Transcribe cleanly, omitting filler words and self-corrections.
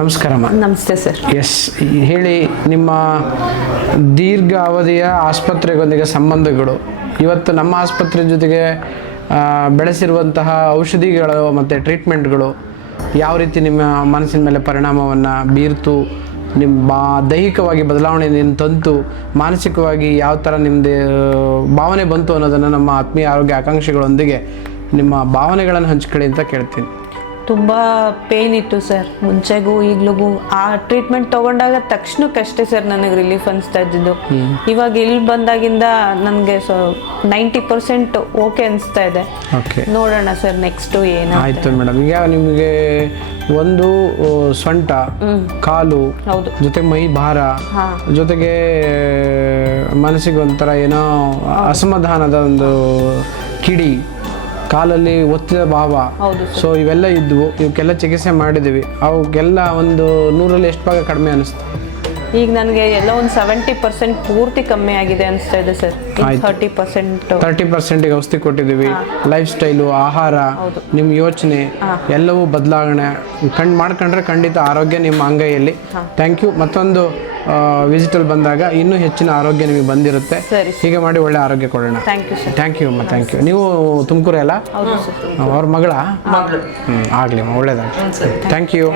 ನಮಸ್ಕಾರಮ್ಮ. ನಮಸ್ತೆ sir. S, ಹೇಳಿ, ನಿಮ್ಮ ದೀರ್ಘ ಅವಧಿಯ ಆಸ್ಪತ್ರೆಗೊಂದಿಗೆ ಸಂಬಂಧಗಳು ಇವತ್ತು ನಮ್ಮ ಆಸ್ಪತ್ರೆ ಜೊತೆಗೆ ಬೆಳೆಸಿರುವಂತಹ ಔಷಧಿಗಳು ಮತ್ತು ಟ್ರೀಟ್ಮೆಂಟ್ಗಳು ಯಾವ ರೀತಿ ನಿಮ್ಮ ಮನಸ್ಸಿನ ಮೇಲೆ ಪರಿಣಾಮವನ್ನು ಬೀರ್ತು, ನಿಮ್ಮ ದೈಹಿಕವಾಗಿ ಬದಲಾವಣೆ ತಂತು, ಮಾನಸಿಕವಾಗಿ ಯಾವ ಥರ ನಿಮ್ಮದು ಭಾವನೆ ಬಂತು ಅನ್ನೋದನ್ನು ನಮ್ಮ ಆತ್ಮೀಯ ಆರೋಗ್ಯ ಆಕಾಂಕ್ಷಿಗಳೊಂದಿಗೆ ನಿಮ್ಮ ಭಾವನೆಗಳನ್ನು ಹಂಚ್ಕೊಳ್ಳಿ ಅಂತ ಕೇಳ್ತೀನಿ. ತುಂಬ ಪೇನ್ ಇತ್ತು ಸರ್, ಮುಂಚೆಗೂ ಈಗ್ಲಿಗೂ. ಆ ಟ್ರೀಟ್ಮೆಂಟ್ ತೊಗೊಂಡಾಗ ತಕ್ಷಣಕ್ಕಷ್ಟೇ ಸರ್ ನನಗೆ ರಿಲೀಫ್ ಅನಿಸ್ತಾ ಇದ್ದಿದ್ದು. ಇವಾಗ ಇಲ್ಲಿ ಬಂದಾಗಿಂದ ನನಗೆ 90% ಓಕೆ ಅನಿಸ್ತಾ ಇದೆ. ಓಕೆ, ನೋಡೋಣ ಸರ್ ನೆಕ್ಸ್ಟು ಏನು. ಆಯಿತು ಮೇಡಮ್. ಈಗ ನಿಮಗೆ ಒಂದು ಸೊಂಟ, ಕಾಲು, ಹೌದು, ಜೊತೆಗೆ ಮೈ ಭಾರ, ಜೊತೆಗೆ ಮನಸ್ಸಿಗೆ ಒಂಥರ ಏನೋ ಅಸಮಾಧಾನದ ಒಂದು ಕಿಡಿ, ಕಾಲಲ್ಲಿ ಒತ್ತಿದ ಭಾವ, ಸೊ ಇವೆಲ್ಲ ಇದ್ವು. ಇವಕ್ಕೆಲ್ಲ ಚಿಕಿತ್ಸೆ ಮಾಡಿದ್ದೀವಿ. ಅವಕ್ಕೆಲ್ಲ ಒಂದು 100ರಲ್ಲಿ ಎಷ್ಟು ಭಾಗ ಕಡಿಮೆ ಅನಿಸ್ತು? ಈಗ ನನಗೆ ಎಲ್ಲ ಒಂದು 70% ಪೂರ್ತಿ ಕಮ್ಮಿ ಆಗಿದೆ ಅನಿಸ್ತಾ ಇದೆ ಸರ್. 30%ಗೆ ಔಷಧಿ ಕೊಟ್ಟಿದ್ದೀವಿ. ಲೈಫ್ ಸ್ಟೈಲು, ಆಹಾರ, ನಿಮ್ಮ ಯೋಚನೆ ಎಲ್ಲವೂ ಬದಲಾವಣೆ ಮಾಡ್ಕೊಂಡ್ರೆ ಖಂಡಿತ ಆರೋಗ್ಯ ನಿಮ್ಮ ಅಂಗೈಯಲ್ಲಿ. Thank you. ಮತ್ತೊಂದು ವಿಸಿಟಲ್ಲಿ ಬಂದಾಗ ಇನ್ನೂ ಹೆಚ್ಚಿನ ಆರೋಗ್ಯ ನಿಮಗೆ ಬಂದಿರುತ್ತೆ. ಹೀಗೆ ಮಾಡಿ ಒಳ್ಳೆ ಆರೋಗ್ಯ ಕೊಡೋಣ. ಥ್ಯಾಂಕ್ ಯು ಅಮ್ಮ. Thank you. ನೀವು ತುಮಕೂರು ಅಲ್ಲ? ಅವ್ರ ಮಗಳ? ಆಗಲಿ, ಒಳ್ಳೇದಾಗಲಿ. Thank you.